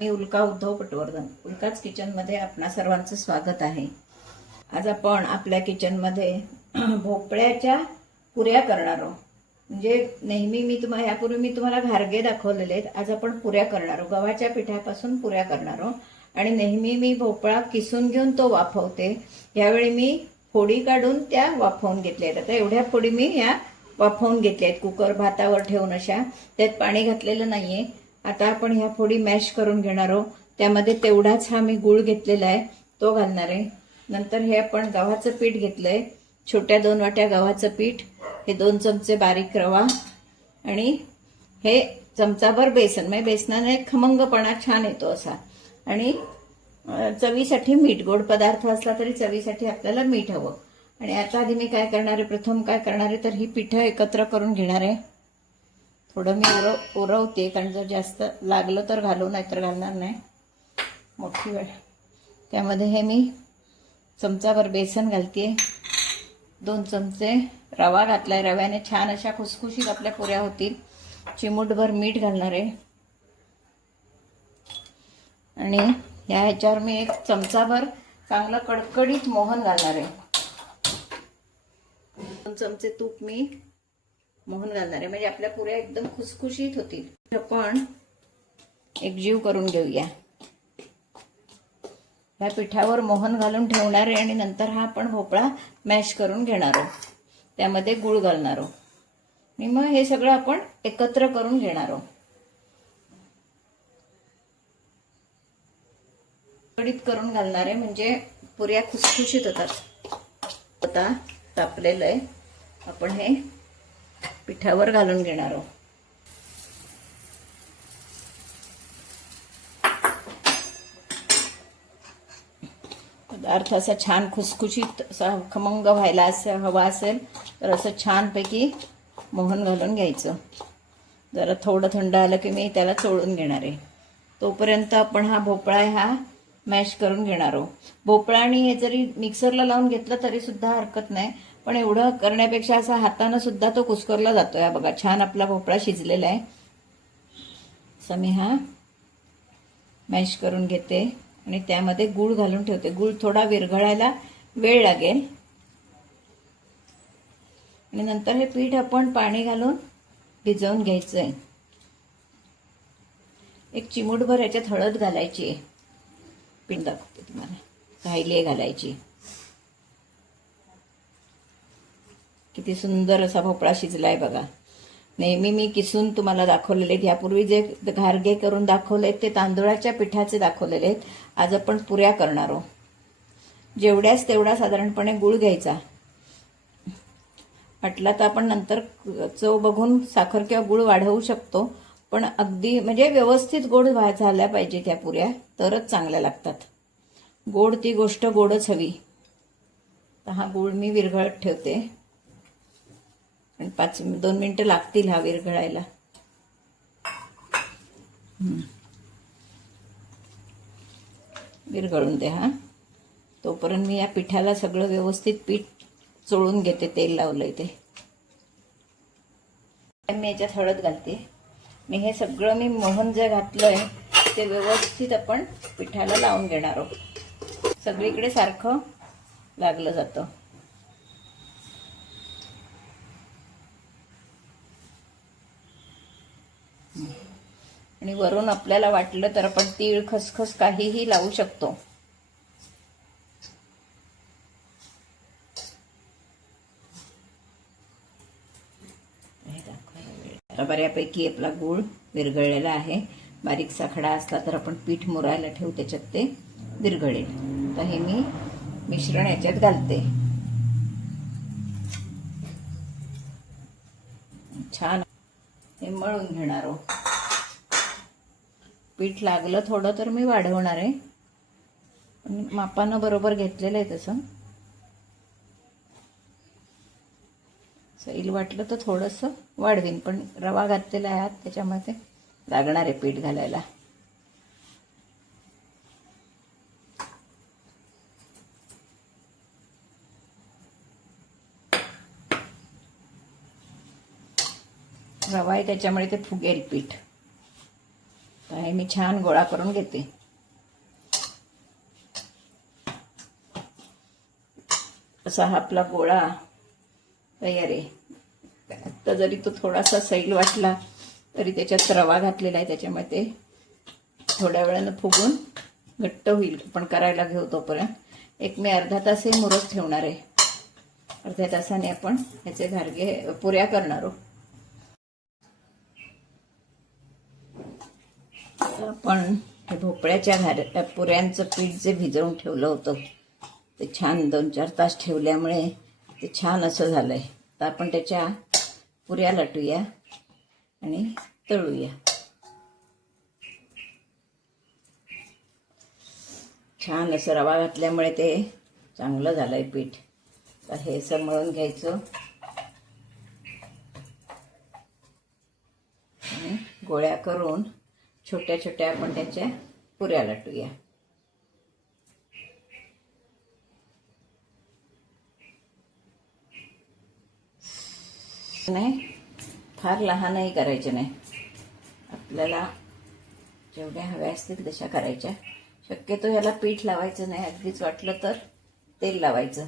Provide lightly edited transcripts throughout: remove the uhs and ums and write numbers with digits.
मी उल्का उद्धव पटवर्धन. उल्काच किचनमध्ये आपणा सर्वांचं स्वागत आहे. आज आपण आपल्या किचनमध्ये भोपळ्याच्या पुऱ्या करणार आहोत. म्हणजे नेहमी यापूर्वी मी तुम्हाला घारगे दाखवलेले आहेत. आज आपण पुऱ्या करणार आहोत. गव्हाच्या पिठापासून पुऱ्या करणार आहोत. आणि नेहमी मी भोपळा किसून घेऊन तो वाफवते. यावेळी मी फोडी काढून त्या वाफवून घेतल्या आहेत. आता एवढ्या फोडी मी या वाफवून घेतल्या आहेत कुकर भातावर ठेवून अशा. त्यात पाणी घातलेलं नाहीये. आता आपण ह्या फोडी मॅश करून घेणार आहोत. त्यामध्ये तेवढाच हा मी गूळ घेतलेला आहे तो घालणार आहे. नंतर हे आपण गव्हाचं पीठ घेतलंय. छोट्या 2 वाट्या गव्हाचं पीठ, हे 2 चमचे बारीक रवा आणि हे चमचाभर बेसन. म्हणजे बेसनाने खमंगपणा छान येतो असा. आणि चवीसाठी मीठ, गोड पदार्थ असला तरी चवीसाठी आपल्याला मीठ हवं. आणि आता आधी मी काय करणार आहे, प्रथम काय करणार आहे तर ही पिठं एकत्र करून घेणार आहे. थोडं मी उरवते कारण जर जास्त लागलं तर घालू, नाहीतर घालणार नाही. मोठी वेळ. त्यामध्ये हे मी चमचाभर बेसन घालते. 2 चमचे रवा घातलाय. रव्याने छान अशा खुसखुशीत आपल्या पुऱ्या होतील. चिमूटभर मीठ घालणार आहे. आणि ह्याच्यावर मी 1 चमचाभर चांगलं कडकडीत मोहन घालणार आहे. 2 चमचे तूप मी मोहन घालणार आहे. म्हणजे आपल्या पुऱ्या एकदम खुसखुशीत होतील. आपण एकजीव करून घेऊया. या पिठावर मोहन घालून ठेवणार आहे आणि नंतर हा आपण भोपळा मॅश करून घेणार आहोत. त्यामध्ये गूळ घालणार आहोत आणि मग हे सगळं आपण एकत्र करून घेणार आहोत. कडीत करून घालणार आहे म्हणजे पुऱ्या खुसखुशीत होतात. आता तापलेलं आहे. आपण हे पिठावर घालून घेणार आहोत. पदार्थ असा छान खुसखुशीत असा खमंग व्हायला हवा असेल तर असं छानपैकी मोहन घालून घ्यायचं. जरा थोडं थंड आलं की मी त्याला चोळून घेणार आहे. तोपर्यंत आपण हा भोपळा मॅश करून घेणार आहोत. भोपळा आणि हे जरी मिक्सरला लावून घेतलं तरी सुद्धा हरकत नाही, पण एवढं करण्यापेक्षा असा हाताने सुद्धा तो कुस्करला जातोय. बघा छान आपला भोपळा शिजलेला आहे. असं मी हा मॅश करून घेते आणि त्यामध्ये गूळ घालून ठेवते. गूळ थोडा विरघळायला वेळ लागेल. आणि नंतर हे पीठ आपण पाणी घालून भिजवून घ्यायचंय. 1 चिमूटभर याच्यात हळद घालायची आहे. पीठ दाखवते तुम्हाला. राहिली घालायची. किती सुंदर असा भोपळा शिजलाय बघा. नेहमी मी किसून तुम्हाला दाखवलेले आहेत. यापूर्वी जे घारगे करून दाखवलेत ते तांदुळाच्या पिठाचे दाखवलेले आहेत. आज आपण पुऱ्या करणार आहोत. जेवढ्याच तेवढा साधारणपणे गूळ घ्यायचा. वाटला तर आपण नंतर चव बघून साखर किंवा गूळ वाढवू शकतो, पण अगदी म्हणजे व्यवस्थित गोड झाल्या पाहिजे त्या पुऱ्या, तरच चांगल्या लागतात. गोड ती गोष्ट गोडच हवी. तर हा गूळ मी विरघळत ठेवते आणि 2 मिनिटं लागतील हा विरघळायला. विरघळून दे हा. तोपर्यंत मी या पिठाला सगळं व्यवस्थित पीठ चोळून घेते. तेल लावलंय ते. मी याच्यात हळद घालते. मी हे सगळं मोहन जे घातलंय ते व्यवस्थित आपण पिठाला लावून घेणार आहोत. सगळीकडे सारखं लागलं जातं. आणि वरून आपल्याला वाटलं तर आपण तीळ, खसखस काहीही लावू शकतो. बऱ्यापैकी आपला गूळ विरघळलेला आहे. बारीकसा खडा असला तर आपण पीठ मुरायला ठेवू, त्याच्यात ते विरघळेल. तर हे मी मिश्रण याच्यात घालते. छान हे मळून घेणार आहोत. पीठ लागलं थोडं तर मी वाढवणार आहे. मापानं बरोबर घेतलेलं आहे तसं. सैल वाटलं तर थोडंसं वाढवीन, पण रवा घातलेला आहे त्याच्यामध्ये लागणार आहे पीठ घालायला. रवा आहे त्याच्यामुळे ते फुगेल पीठ. हे मी छान गोळा करून घेते. असा हा आपला गोळा तयार आहे. आता जरी तो थोडासा सैल वाटला तरी त्याच्यात रवा घातलेला आहे, त्याच्यामुळे ते थोड्या वेळानं फुगून घट्ट होईल. पण करायला घेऊ तोपर्यंत एक मी अर्धा तास हे मुरत ठेवणार आहे. अर्ध्या तासाने आपण ह्याचे घारगे पुऱ्या करणार आहोत. आपण हे भोपळ्याच्या पुऱ्यांचं पीठ जे भिजवून ठेवलं होतं ते छान 2-4 तास ठेवल्यामुळे ते छान असं झालं आहे. तर आपण त्याच्या पुऱ्या लाटूया आणि तळूया. छान असं रवा घातल्यामुळे ते चांगलं झालं आहे पीठ. तर हे असं मळून घ्यायचं आणि गोळ्या करून छोट्या छोट्या आपण त्याच्या पुऱ्या लाटूया. नाही, फार लहानही करायचे नाही. आपल्याला जेवढ्या हव्या असतील तशा करायच्या. शक्यतो याला पीठ लावायचं नाही. अगदीच वाटलं तर तेल लावायचं.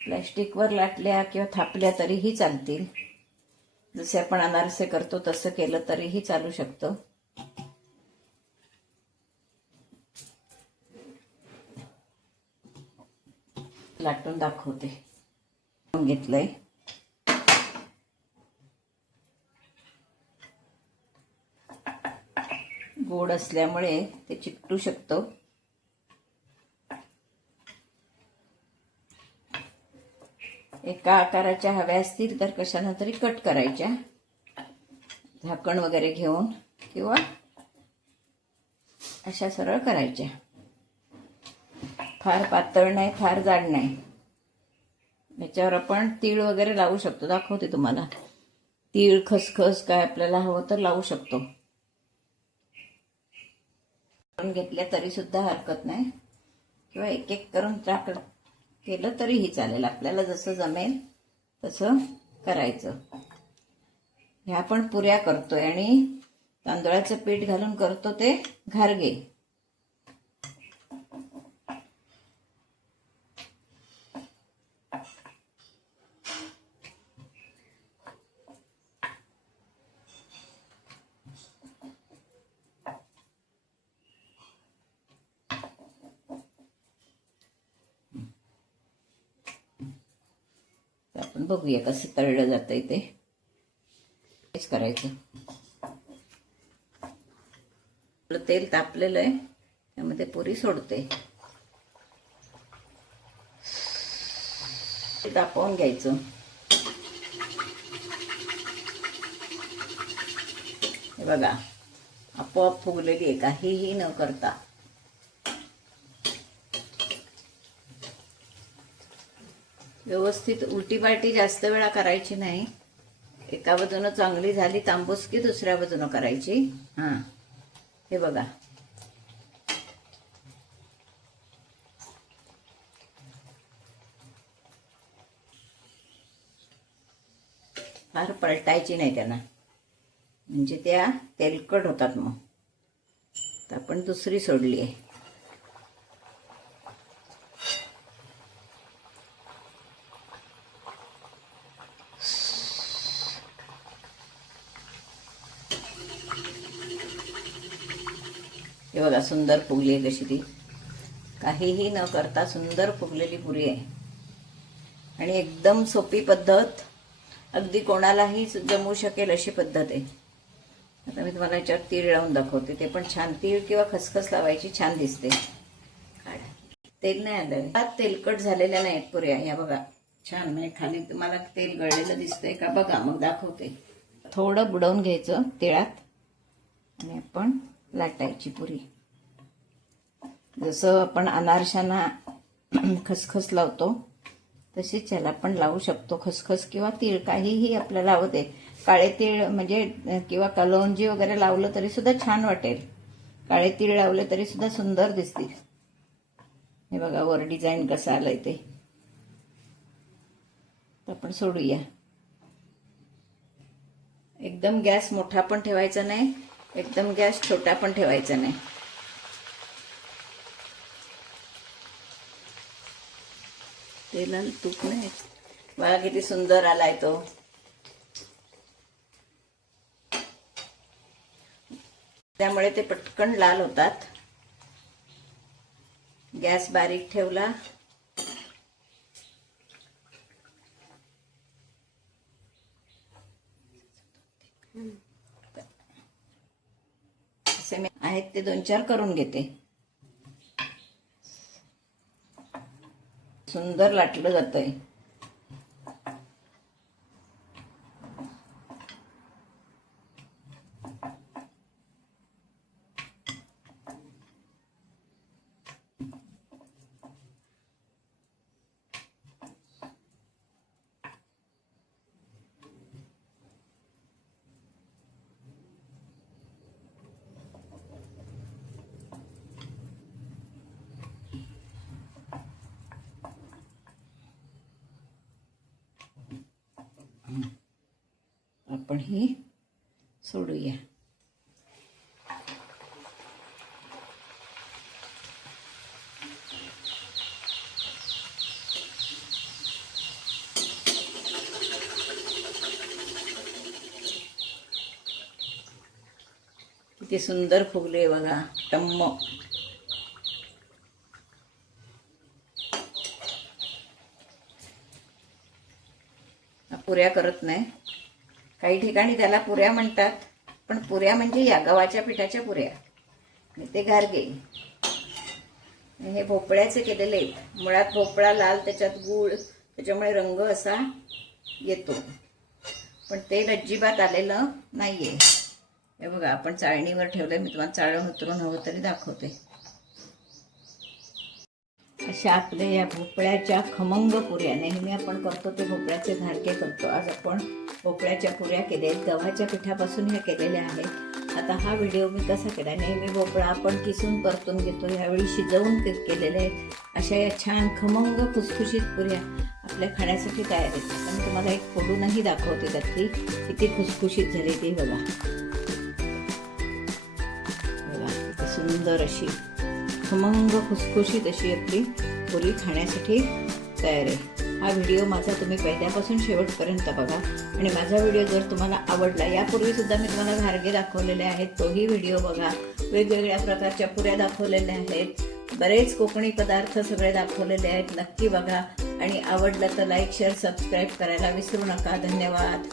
प्लॅस्टिकवर लाटल्या किंवा थापल्या तरीही चालतील. जसे आपण अनारसे करतो तसं केलं तरीही चालू शकतं. लाटून दाखवते. घेतलंय. गोड असल्यामुळे ते चिकटू शकतं. एका आकाराच्या हव्या असतील तर कशानं तरी कट करायच्या, झाकण वगैरे घेऊन, किंवा अशा सरळ करायच्या. फार पातळ नाही, फार जाड नाही. याच्यावर आपण तीळ वगैरे लावू शकतो. दाखवते तुम्हाला. तीळ, खसखस काय आपल्याला हवं तर लावू शकतो. घेतल्या तरी सुद्धा हरकत नाही, किंवा एक एक करून टाकलं केलं तरीही चालेल. आपल्याला जसं जमेल तसं करायचं. ह्या आपण पुऱ्या करतोय आणि तांदळाचं पीठ घालून करतो ते घारगे. आपण बघूया कसं तळलं जातंय ते. हेच करायचं. तेल तापलेलं आहे, त्यामध्ये पुरी सोडते. तापवून घ्यायचं. हे बघा, आपोआप फुगलेली आहे, काहीही न करता. व्यवस्थित उलटी पालटी जास्त वेळा करायची नाही. एका बाजूनं चांगली झाली तांबूस की दुसऱ्या बाजूनं करायची. हां, हे बघा. फार पलटायची नाही त्यांना, म्हणजे त्या तेलकट होतात. मग तर आपण दुसरी सोडली आहे. हे बघा, सुंदर फुगली आहे कशी ती. काहीही न करता सुंदर फुगलेली पुरी आहे. आणि एकदम सोपी पद्धत, अगदी कोणालाही जमू शकेल अशी पद्धत आहे. आता मी तुम्हाला याच्यावर तीळ लावून दाखवते. ते पण छान, तीळ किंवा खसखस लावायची, छान दिसते. तेल नाही आलं. तेलकट झालेल्या नाहीत पुऱ्या. या बघा, छान. म्हणजे खाली तुम्हाला तेल गळलेलं दिसतंय का बघा. मग दाखवते. थोडं बुडवून घ्यायचं तेळात आणि आपण लाटायची पुरी. जसं आपण अनारशांना खसखस लावतो तशीच याला पण लावू शकतो. खसखस किंवा तीळ, काहीही आपल्याला आवडते. काळे तीळ म्हणजे किंवा कलौंजी वगैरे लावलं तरी सुद्धा छान वाटेल. काळे तीळ लावले तरी सुद्धा सुंदर दिसतील. हे बघा, वर डिझाईन कसं आलंय ते. आपण सोडूया. एकदम गॅस मोठा पण ठेवायचा नाही, एकदम गॅस छोटा पण ठेवायचा नाही. तेलाला तूप नाही. बघा किती सुंदर आलाय तो. त्यामुळे ते पटकन लाल होतात. गॅस बारीक ठेवला. असे मी आहेत ते 2-4 करून घेते. सुंदर लाटलं जातंय. आपण ही सोडूया. किती सुंदर फुगले बघा, टम्म. पुऱ्या करत नाही. काही ठिकाणी त्याला पुऱ्या म्हणतात, पण पुऱ्या म्हणजे या गव्हाच्या पिठाच्या पुऱ्या. आणि ते घारगे. हे भोपळ्याचे केलेले आहेत. मुळात भोपळा लाल, त्याच्यात गूळ, त्याच्यामुळे रंग असा येतो. पण तेल अजिबात आलेलं नाहीये. हे बघा, आपण चाळणीवर ठेवलंय. मी तुम्हाला चाळण उतरून हवं तरी दाखवते. अशा आपल्या या भोपळ्याच्या खमंग पुऱ्या, नेहमी आपण करतो ते भोपळ्याचे घारके करतो. आज आपण भोपळ्याच्या पुऱ्या केल्या आहेत. गव्हाच्या पिठापासून ह्या केलेल्या आहेत. आता हा व्हिडिओ मी कसा केला, नेहमी भोपळा आपण किसून परतून घेतो, यावेळी शिजवून केलेले आहेत. अशा या छान खमंग खुसखुशीत पुऱ्या आपल्या खाण्यासाठी तयार आहेत. पण तुम्हाला एक फोडूनही दाखवते त्यातली किती खुसखुशीत झाली ती. बघा बघा, किती सुंदर अशी खमंग खुसखुशीत अशी आपली पुरी खाण्यासाठी तयार आहे. हा व्हिडिओ माझा तुम्ही पहिल्यापासून शेवटपर्यंत बघा. आणि माझा व्हिडिओ जर तुम्हाला आवडला, यापूर्वीसुद्धा मी तुम्हाला घारगे दाखवलेले आहेत, तोही व्हिडिओ बघा. वेगवेगळ्या प्रकारच्या पुऱ्या दाखवलेल्या आहेत. बरेच कोकणी पदार्थ सगळे दाखवलेले आहेत. नक्की बघा. आणि आवडलं तर लाईक, शेअर, सबस्क्राईब करायला विसरू नका. धन्यवाद.